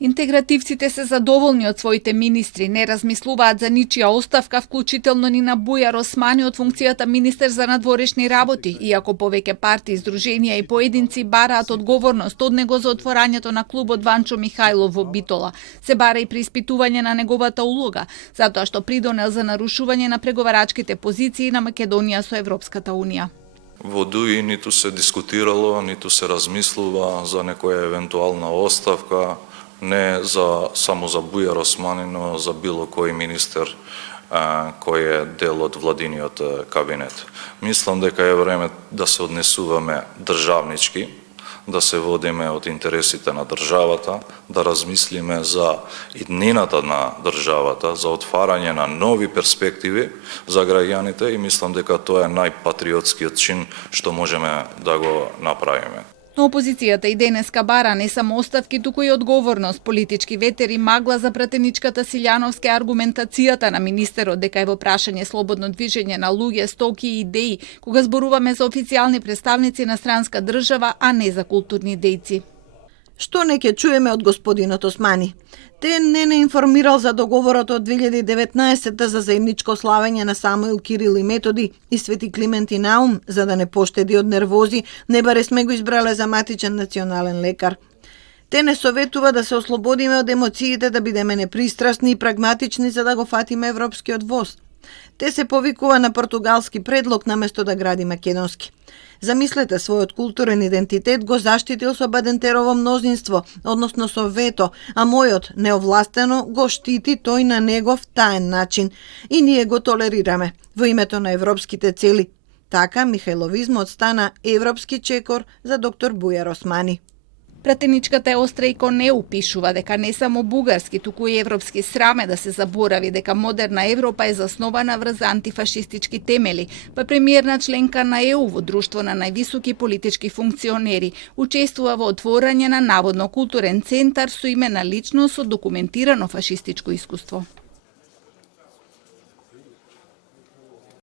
Интегративците се задоволни од своите министри, не размислуваат за ничија оставка, вклучително ни на Бујар Османи од функцијата министер за надворешни работи, иако повеќе партии, здруженија и поединци бараат одговорност од него за отворањето на клубот Ванчо Михајлов во Битола. Се бара и преиспитување на неговата улога, затоа што придонел за нарушување на преговарачките позиции на Македонија со Европската Унија. Во ДУИ ниту се дискутирало, ниту се размислува за некоја евентуална оставка, не само за Бујар Османи, но за било кој министер кој е дел од владиниот кабинет. Мислам дека е време да се однесуваме државнички, да се водиме од интересите на државата, да размислиме за иднината на државата, за отварање на нови перспективи за граѓаните и мислам дека тоа е најпатриотскиот чин што можеме да го направиме. Но опозицијата и денеска бара не само оставки, туку и одговорност. Политички ветери магла за пратеничката Силјановска аргументацијата на министерот дека е во прашање слободно движење на луѓе, стоки и идеи, кога зборуваме за официјални представници на странска држава, а не за културни дејци. Што не ќе чуеме од господинот Османи? не информирал за договорот од 2019 за заедничко славење на Самуил Кирил и Методи и Свети Климент и Наум, за да не поштеди од нервози, не баре сме го избрале за матичен национален лекар. Те не советува да се ослободиме од емоциите, да бидеме непристрасни и прагматични за да го фатиме европскиот воз. Те се повикува на португалски предлог наместо да гради македонски. Замислете, својот културен идентитет го заштитил со Бадентерово мнозинство, односно со вето, а мојот неовластено го штити тој на негов таен начин. И ние го толерираме во името на европските цели. Така михајловизмот стана европски чекор за доктор Бујар Османи. Пратеничката Еострейко не упишува дека не само бугарски, туку и европски сраме да се заборави дека модерна Европа е заснована врз антифашистички темели, па премиерна членка на ЕУ во друштво на највисоки политички функционери учествува во отворање на наводно културен центар со име на личност со документирано фашистичко искуство.